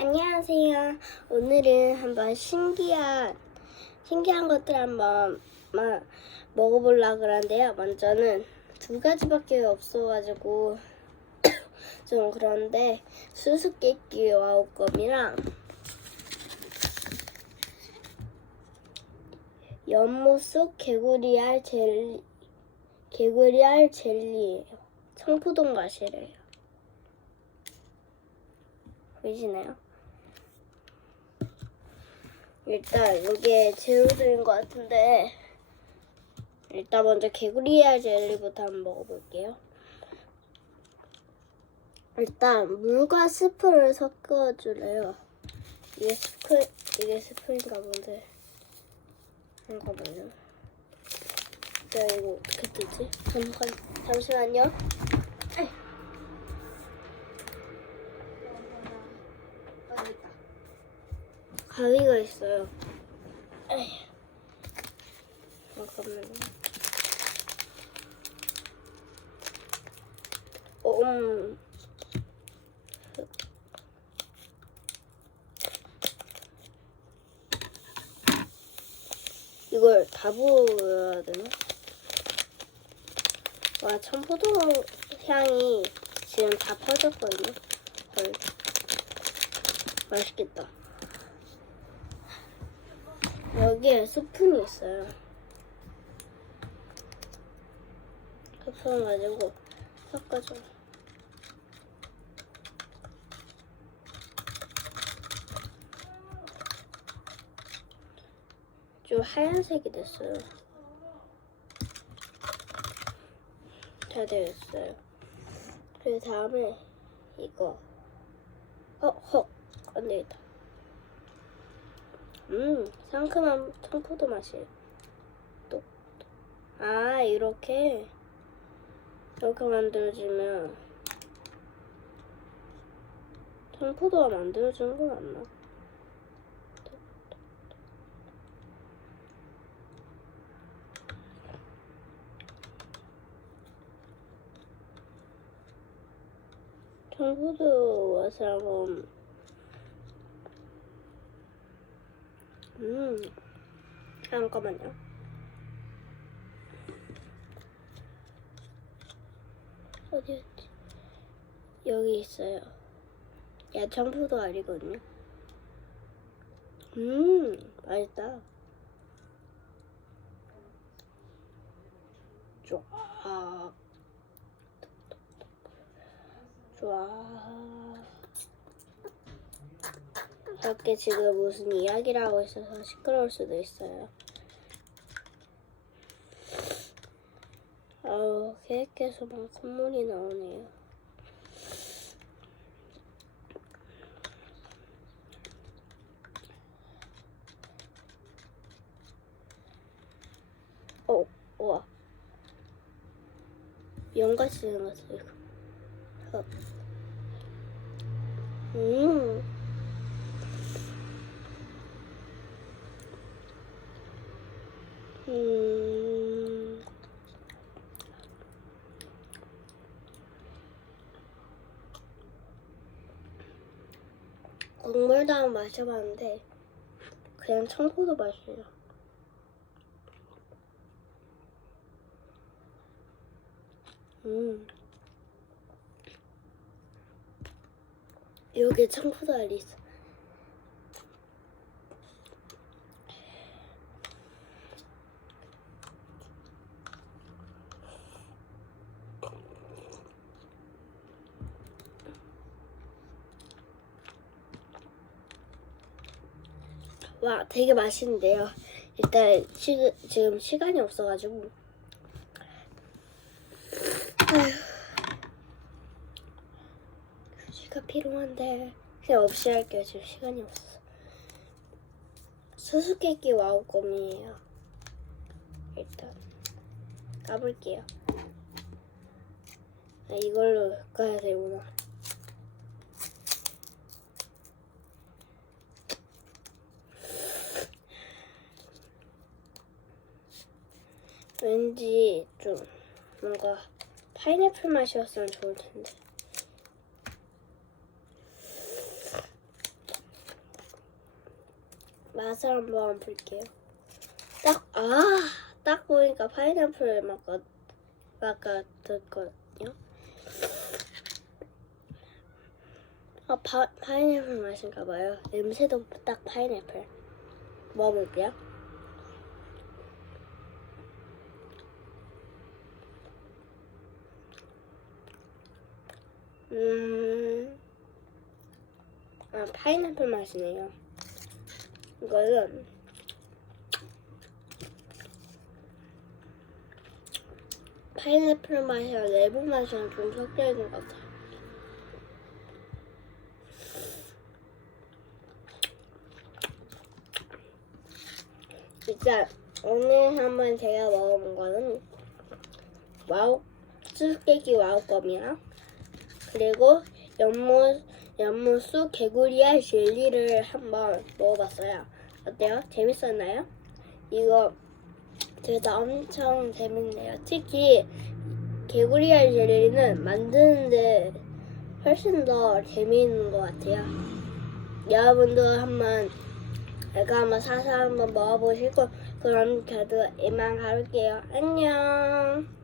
안녕하세요. 오늘은 한번 신기한 것들 한번 먹어보려고 그러는데요. 먼저는 두 가지밖에 없어가지고 좀 그런데 수수께끼 와우껌이랑 연못 속 개구리알 젤리예요. 청포동 맛이래요. 보이시나요? 일단 이게 재료들인 것 같은데 일단 먼저 개구리알 젤리부터 한번 먹어볼게요. 일단 물과 스프를 섞어주래요. 이게 스프인가 본데. 잠깐만요. 내가 이거 어떻게 뜨지? 잠시만요. 에이. 가위가 있어요. 에이. 잠깐만요. 이걸 다 부어야 되나? 와, 청포도 향이 지금 다 퍼졌거든요. 헐. 맛있겠다. 여기에 스푼이 있어요. 스푼 가지고 섞어줘. 좀 하얀색이 됐어요. 잘 되었어요. 그 다음에 이거 안 되겠다. 상큼한 청포도 맛이에요. 또 이렇게 만들어지면 청포도가 만들어지는 거 맞나? 청포도 맛을 한번 잠깐만요. 어디였지? 여기 있어요. 청포도 알이거든요. 맛있다. 좋아. 밖에 지금 무슨 이야기를 하고 있어서 시끄러울 수도 있어요. 계획해서 막 콧물이 나오네요. 우와. 연같이 생겼어, 이거. 국물도 한번 마셔봤는데 그냥 청포도 맛이에요. 여기 청포도 알이 있어. 와, 되게 맛있는데요. 일단 지금 시간이 없어가지고 휴지가 필요한데 그냥 없이 할게요. 지금 시간이 없어. 수수께끼 와우껌이에요. 일단 까볼게요. 이걸로 까야 되구나. 왠지 좀 뭔가 파인애플 맛이었으면 좋을 텐데. 맛을 한번 볼게요. 딱 보니까 파인애플 맛 같거든요. 파인애플 맛인가 봐요. 냄새도 딱 파인애플. 먹어볼게요. 파인애플 맛이네요. 이거는 파인애플 맛이랑 레몬 맛이랑 좀 섞여 있는 것 같아요. 일단 오늘 한번 제가 먹어본 거는 수수께끼 와우껌이랑 그리고 연못수 개구리알 젤리를 한번 먹어봤어요. 어때요? 재밌었나요? 이거 진짜 엄청 재밌네요. 특히 개구리알 젤리는 만드는데 훨씬 더 재미있는 것 같아요. 여러분도 한번 사서 한번 먹어보시고 그럼 저도 이만 가볼게요. 안녕.